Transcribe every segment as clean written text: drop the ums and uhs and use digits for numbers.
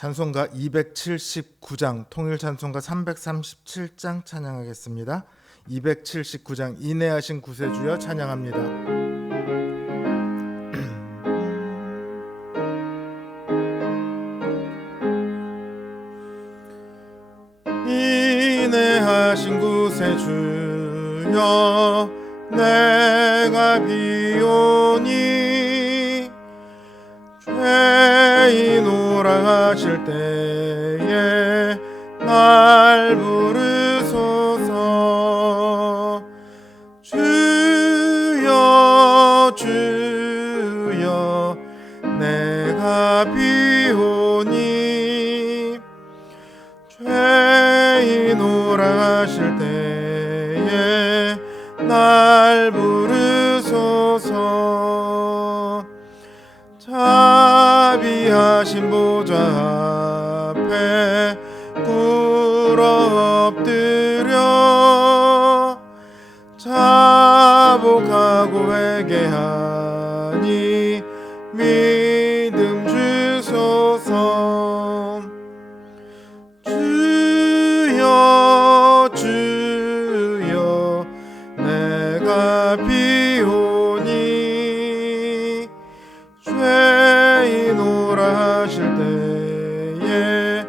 찬송가 279장, 통일 찬송가 337장 찬양하겠습니다. 279장 인내하신 구세주여 찬양합니다. 인내하신 구세주여 내가 비오니 죄인오라 하실 때에 날 부르소서. 주여 주여 내가 비오니 죄인오라 하실 때에 날 부르소서. 자비하신 보좌 앞에 꿇어 엎드려 자복하고 회개하니 믿음 주소서. 주여 주여 내가 비오니 죄인오라 하실 때에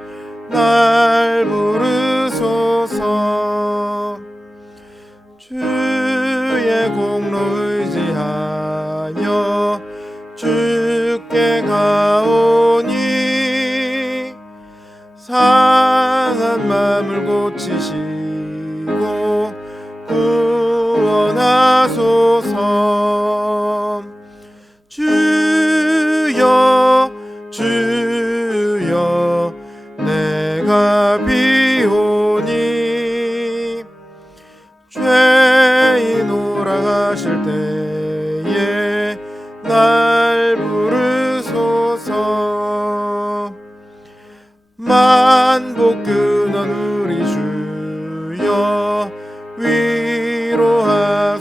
날 부르소서. 주의 공로 의지하여 주께 가오니 상한 마음을 고치시고 구원하소서. 주여 주여 내가 비오니 죄인오라 하실 때에 날 부르소서. 만복 근원 우리 주여 위로하소서.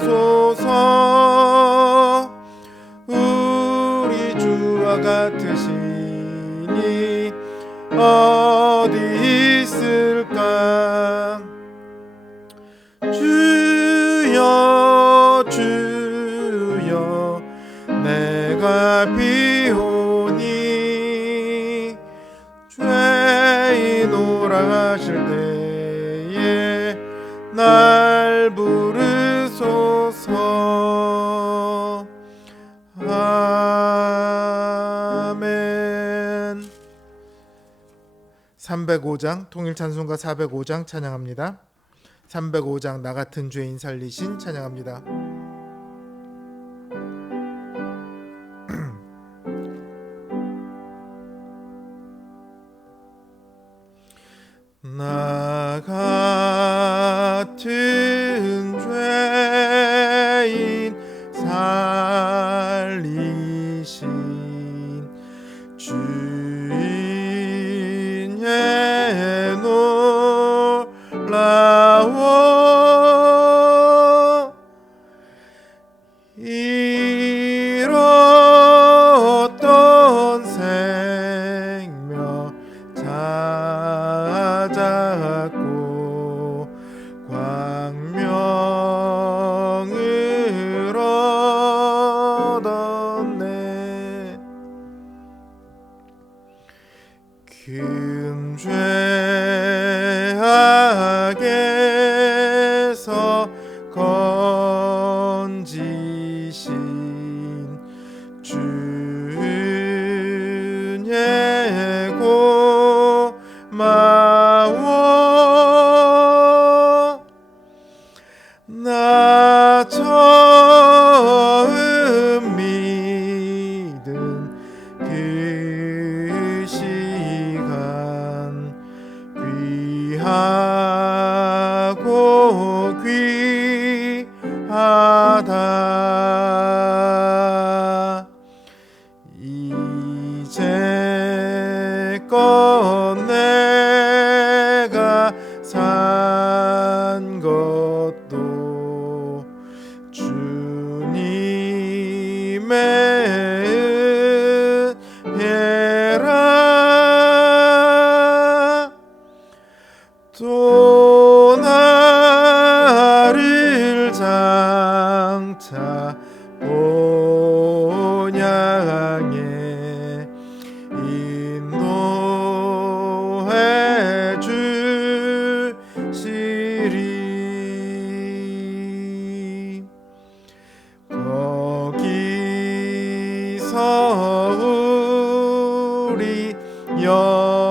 우리 주와 같으시니 어디 있을까. 주여 주여 내가 비오니 죄인오라 하실 때에 날 부르소서. 아멘. 305장 통일찬송가 405장 찬양합니다. 305장 나 같은 죄인 살리신 찬양합니다. 나 같은 죄인 살리신 주인의 놀라워 잃었던 생명 찾았고 광명을 얻었네. 금죄악에서 건지신 주의 고마워. 나 처음 믿은 그 시간 귀하고 귀하다. 이제껏 내가 산 것도 주님의 은혜라. 장차 본향에 인도해 주시리. 거기서 우리 영원히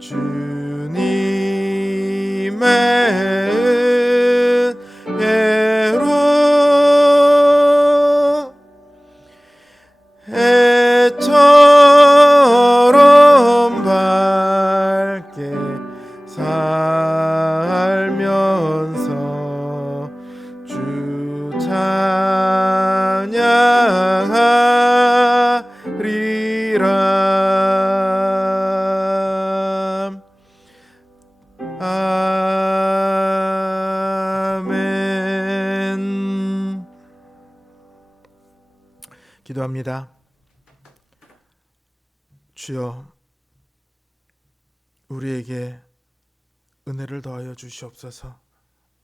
주님의 은혜로 해처럼 밝게 살면서 주 찬양하리라. 아멘. 기도합니다. 주여, 우리에게 은혜를 더하여 주시옵소서.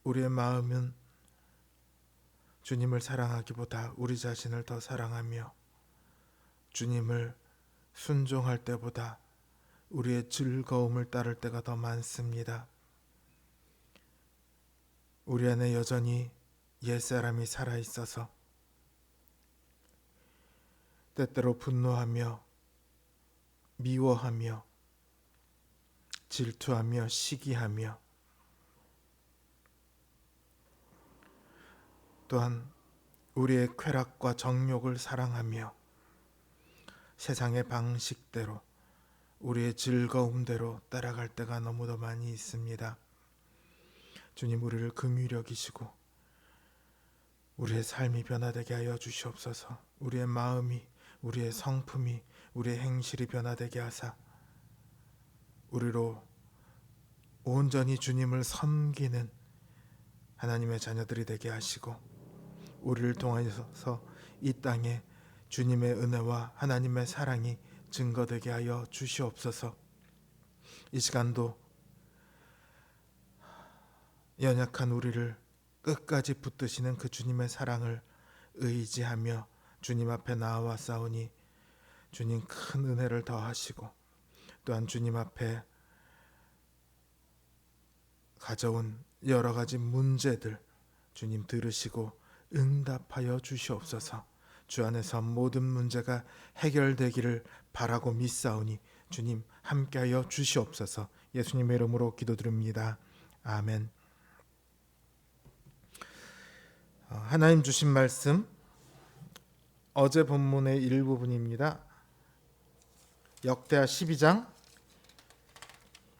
우리의 마음은 주님을 사랑하기보다 우리 자신을 더 사랑하며 주님을 순종할 때보다 우리의 즐거움을 따를 때가 더 많습니다. 우리 안에 여전히 옛사람이 살아있어서 때때로 분노하며 미워하며 질투하며 시기하며 또한 우리의 쾌락과 정욕을 사랑하며 세상의 방식대로 우리의 즐거움대로 따라갈 때가 너무도 많이 있습니다. 주님, 우리를 긍휼히 여기시고 우리의 삶이 변화되게 하여 주시옵소서. 우리의 마음이, 우리의 성품이, 우리의 행실이 변화되게 하사 우리로 온전히 주님을 섬기는 하나님의 자녀들이 되게 하시고 우리를 통하여서 이 땅에 주님의 은혜와 하나님의 사랑이 증거되게 하여 주시옵소서. 이 시간도 연약한 우리를 끝까지 붙드시는 그 주님의 사랑을 의지하며 주님 앞에 나와 싸우니 주님 큰 은혜를 더하시고 또한 주님 앞에 가져온 여러 가지 문제들 주님 들으시고 응답하여 주시옵소서. 주 안에서 모든 문제가 해결되기를 바라고 믿사오니 주님 함께하여 주시옵소서. 예수님의 이름으로 기도드립니다. 아멘. 하나님 주신 말씀 어제 본문의 일부분입니다. 역대하 12장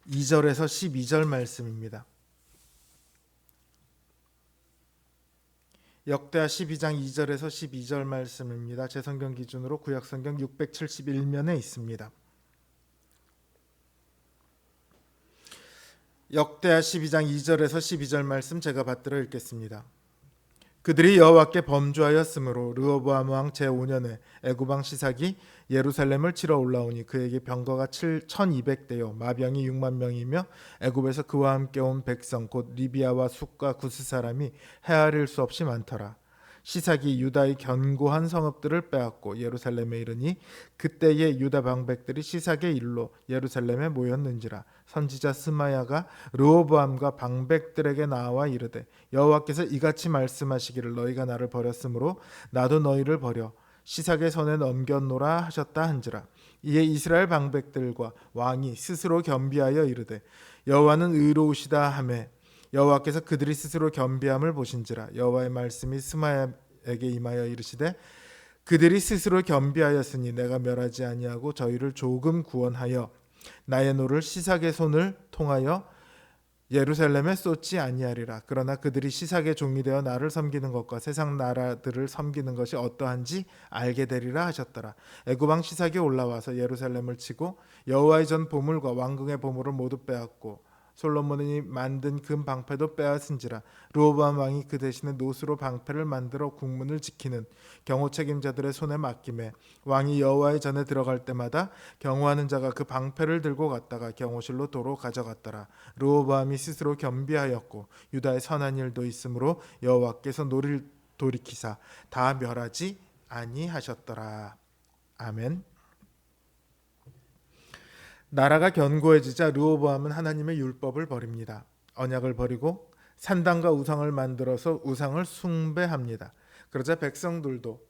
2절에서 12절 말씀입니다. 역대하 12장 2절에서 12절 말씀입니다. 제 성경 기준으로 구약성경 671면에 있습니다. 역대하 12장 2절에서 12절 말씀 제가 받들어 읽겠습니다. 그들이 여호와께 범죄하였으므로 르호보암 왕 제5년에 애굽 왕 시삭이 예루살렘을 치러 올라오니 그에게 병거가 1200대요 마병이 6만 명이며 애굽에서 그와 함께 온 백성 곧 리비아와 숫과 구스 사람이 헤아릴 수 없이 많더라. 시삭이 유다의 견고한 성읍들을 빼앗고 예루살렘에 이르니 그때에 유다 방백들이 시삭의 일로 예루살렘에 모였는지라. 선지자 스마야가 르호보암과 방백들에게 나와 이르되 여호와께서 이같이 말씀하시기를 너희가 나를 버렸으므로 나도 너희를 버려 시삭의 손에 넘겼노라 하셨다 한지라. 이에 이스라엘 방백들과 왕이 스스로 겸비하여 이르되 여호와는 의로우시다 하매 여호와께서 그들이 스스로 겸비함을 보신지라. 여호와의 말씀이 스마야에게 임하여 이르시되 그들이 스스로 겸비하였으니 내가 멸하지 아니하고 저희를 조금 구원하여 나의 노를 시삭의 손을 통하여 예루살렘에 쏟지 아니하리라. 그러나 그들이 시삭의 종이 되어 나를 섬기는 것과 세상 나라들을 섬기는 것이 어떠한지 알게 되리라 하셨더라. 애굽 왕 시삭이 올라와서 예루살렘을 치고 여호와의 전 보물과 왕궁의 보물을 모두 빼앗고 솔로몬이 만든 금 방패도 빼앗은지라. 르호보암 왕이 그 대신에 노수로 방패를 만들어 국문을 지키는 경호 책임자들의 손에 맡김에 왕이 여호와의 전에 들어갈 때마다 경호하는 자가 그 방패를 들고 갔다가 경호실로 도로 가져갔더라. 르호보암이 스스로 겸비하였고 유다의 선한 일도 있으므로 여호와께서 노를 돌이키사 다 멸하지 아니하셨더라. 아멘. 나라가 견고해지자 르호보암은 하나님의 율법을 버립니다. 언약을 버리고 산당과 우상을 만들어서 우상을 숭배합니다. 그러자 백성들도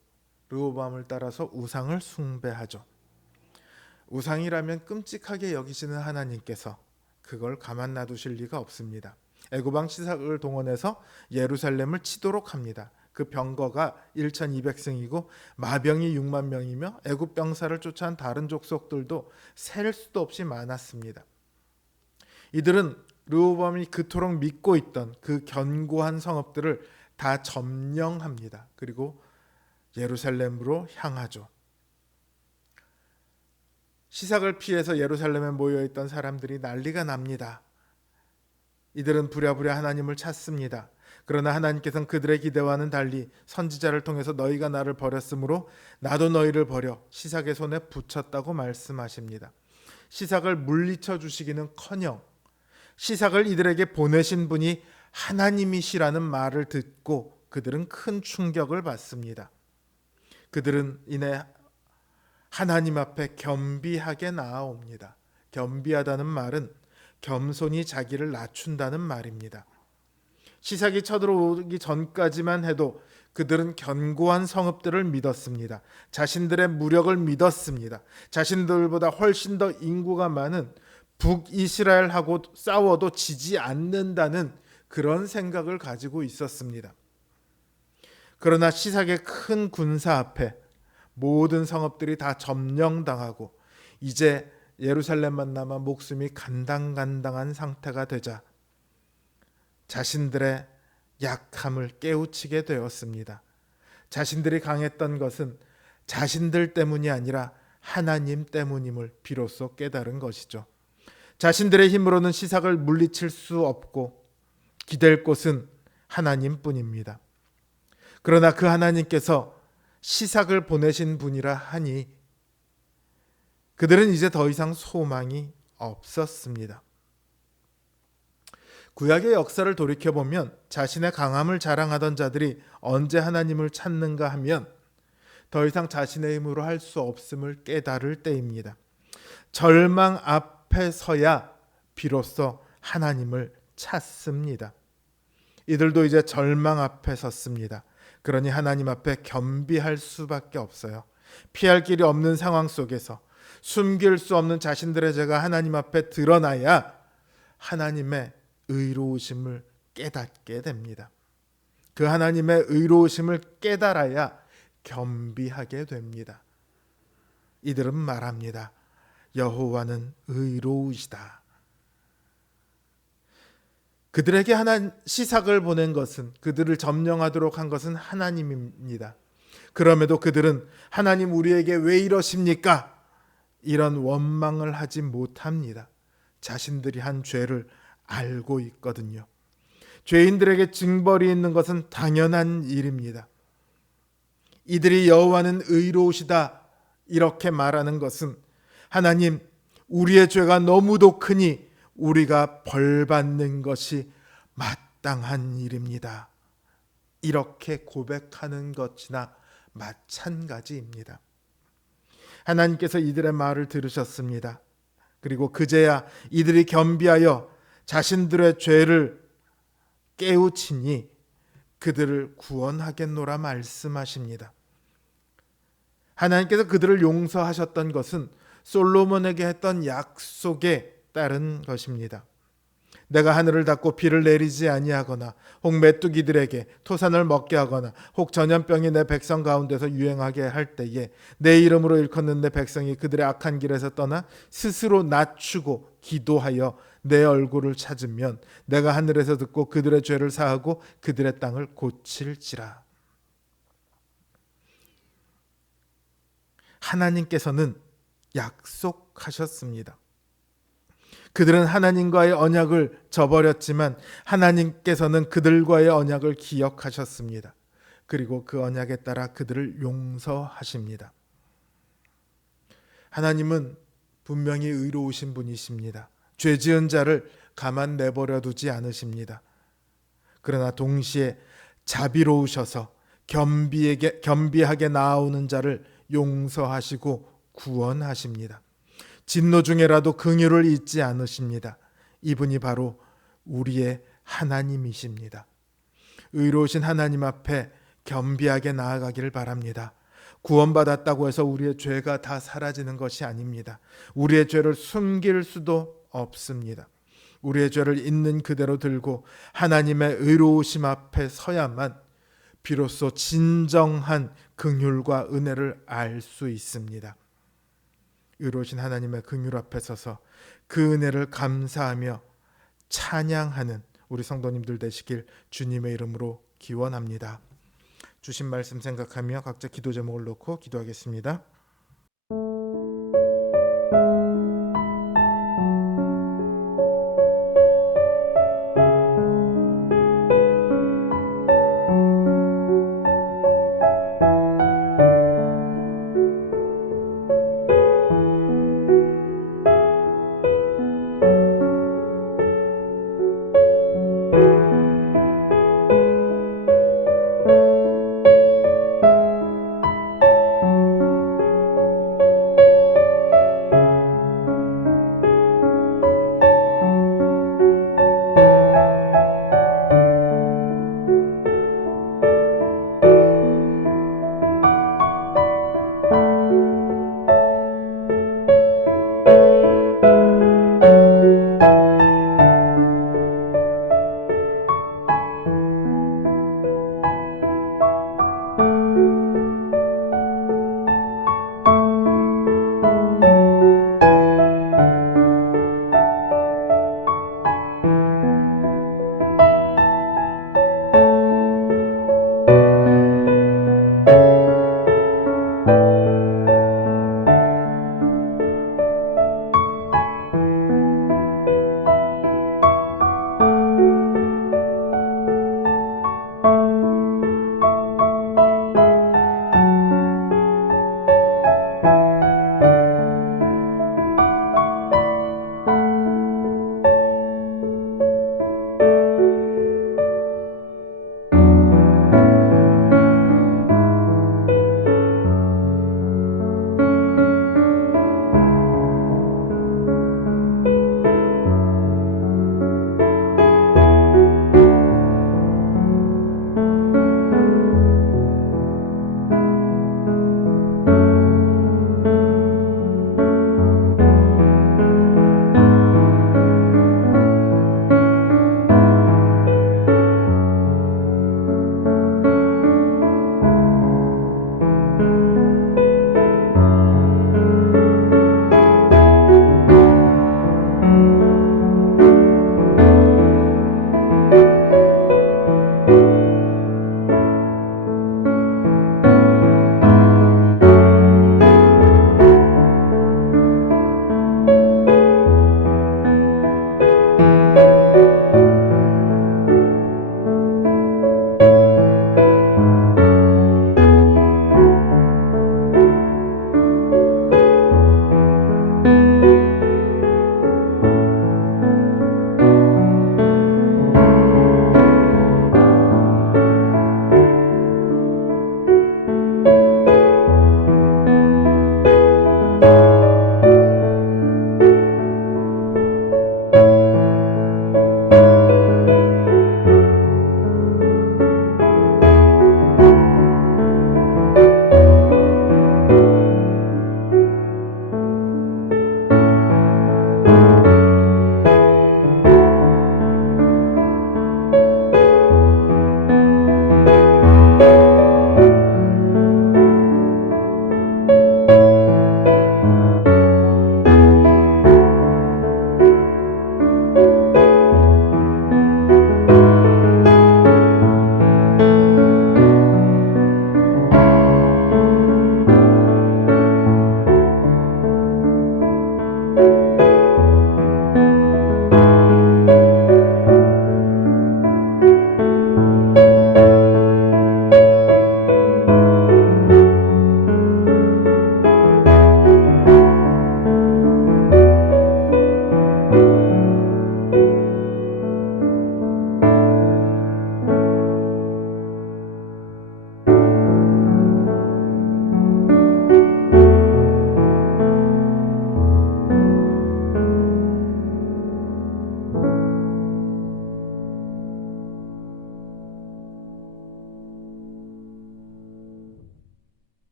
르호보암을 따라서 우상을 숭배하죠. 우상이라면 끔찍하게 여기시는 하나님께서 그걸 가만 놔두실 리가 없습니다. 애굽왕 시삭을 동원해서 예루살렘을 치도록 합니다. 그 병거가 1,200승이고 마병이 6만 명이며 애굽 병사를 쫓아온 다른 족속들도 셀 수도 없이 많았습니다. 이들은 르호보암이 그토록 믿고 있던 그 견고한 성읍들을 다 점령합니다. 그리고 예루살렘으로 향하죠. 시삭을 피해서 예루살렘에 모여있던 사람들이 난리가 납니다. 이들은 부랴부랴 하나님을 찾습니다. 그러나 하나님께서는 그들의 기대와는 달리 선지자를 통해서 너희가 나를 버렸으므로 나도 너희를 버려 시삭의 손에 붙였다고 말씀하십니다. 시삭을 물리쳐 주시기는커녕 시삭을 이들에게 보내신 분이 하나님이시라는 말을 듣고 그들은 큰 충격을 받습니다. 그들은 이내 하나님 앞에 겸비하게 나아옵니다. 겸비하다는 말은 겸손히 자기를 낮춘다는 말입니다. 시삭이 쳐들어오기 전까지만 해도 그들은 견고한 성읍들을 믿었습니다. 자신들의 무력을 믿었습니다. 자신들보다 훨씬 더 인구가 많은 북이스라엘하고 싸워도 지지 않는다는 그런 생각을 가지고 있었습니다. 그러나 시삭의 큰 군사 앞에 모든 성읍들이 다 점령당하고 이제 예루살렘만 남아 목숨이 간당간당한 상태가 되자 자신들의 약함을 깨우치게 되었습니다. 자신들이 강했던 것은 자신들 때문이 아니라 하나님 때문임을 비로소 깨달은 것이죠. 자신들의 힘으로는 시삭을 물리칠 수 없고 기댈 곳은 하나님뿐입니다. 그러나 그 하나님께서 시삭을 보내신 분이라 하니 그들은 이제 더 이상 소망이 없었습니다. 구약의 역사를 돌이켜보면 자신의 강함을 자랑하던 자들이 언제 하나님을 찾는가 하면 더 이상 자신의 힘으로 할 수 없음을 깨달을 때입니다. 절망 앞에 서야 비로소 하나님을 찾습니다. 이들도 이제 절망 앞에 섰습니다. 그러니 하나님 앞에 겸비할 수밖에 없어요. 피할 길이 없는 상황 속에서 숨길 수 없는 자신들의 죄가 하나님 앞에 드러나야 하나님의 의로우심을 깨닫게 됩니다. 그 하나님의 의로우심을 깨달아야 겸비하게 됩니다. 이들은 말합니다. 여호와는 의로우시다. 그들에게 시삭을 보낸 것은 그들을 점령하도록 한 것은 하나님입니다. 그럼에도 그들은 하나님 우리에게 왜 이러십니까? 이런 원망을 하지 못합니다. 자신들이 한 죄를 알고 있거든요. 죄인들에게 징벌이 있는 것은 당연한 일입니다. 이들이 여호와는 의로우시다 이렇게 말하는 것은 하나님 우리의 죄가 너무도 크니 우리가 벌 받는 것이 마땅한 일입니다. 이렇게 고백하는 것이나 마찬가지입니다. 하나님께서 이들의 말을 들으셨습니다. 그리고 그제야 이들이 겸비하여 자신들의 죄를 깨우치니 그들을 구원하겠노라 말씀하십니다. 하나님께서 그들을 용서하셨던 것은 솔로몬에게 했던 약속에 따른 것입니다. 내가 하늘을 닫고 비를 내리지 아니하거나 혹 메뚜기들에게 토산을 먹게 하거나 혹 전염병이 내 백성 가운데서 유행하게 할 때에 내 이름으로 일컫는 내 백성이 그들의 악한 길에서 떠나 스스로 낮추고 기도하여 내 얼굴을 찾으면 내가 하늘에서 듣고 그들의 죄를 사하고 그들의 땅을 고칠지라. 하나님께서는 약속하셨습니다. 그들은 하나님과의 언약을 저버렸지만 하나님께서는 그들과의 언약을 기억하셨습니다. 그리고 그 언약에 따라 그들을 용서하십니다. 하나님은 분명히 의로우신 분이십니다. 죄 지은 자를 가만 내버려 두지 않으십니다. 그러나 동시에 자비로우셔서 겸비하게 나아오는 자를 용서하시고 구원하십니다. 진노 중에라도 긍휼을 잊지 않으십니다. 이분이 바로 우리의 하나님이십니다. 의로우신 하나님 앞에 겸비하게 나아가기를 바랍니다. 구원받았다고 해서 우리의 죄가 다 사라지는 것이 아닙니다. 우리의 죄를 숨길 수도 없습니다. 우리의 죄를 있는 그대로 들고 하나님의 의로우심 앞에 서야만 비로소 진정한 긍휼과 은혜를 알 수 있습니다. 의로우신 하나님의 긍휼 앞에 서서 그 은혜를 감사하며 찬양하는 우리 성도님들 되시길 주님의 이름으로 기원합니다. 주신 말씀 생각하며 각자 기도 제목을 놓고 기도하겠습니다.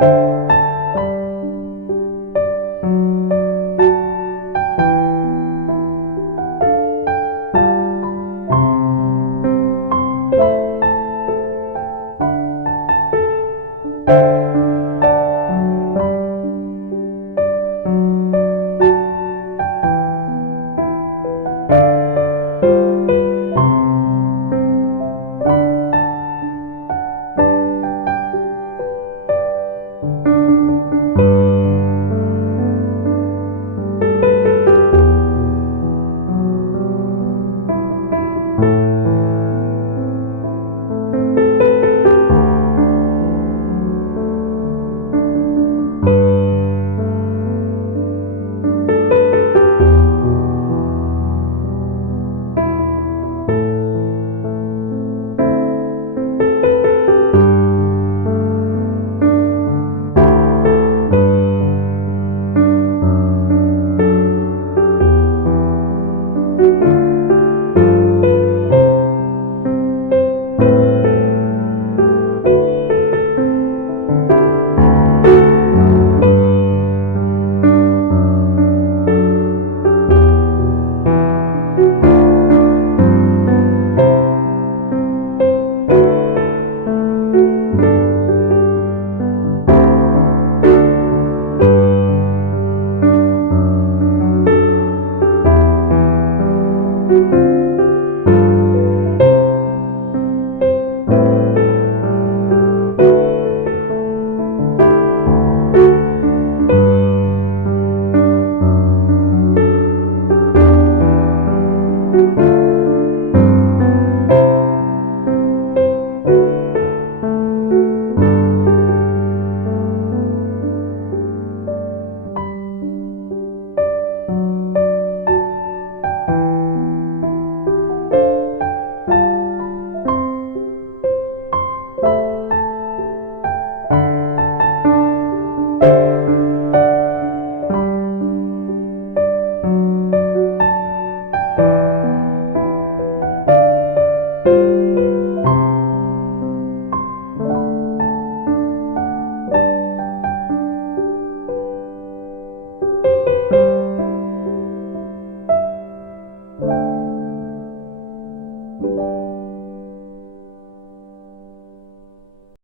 있습니다.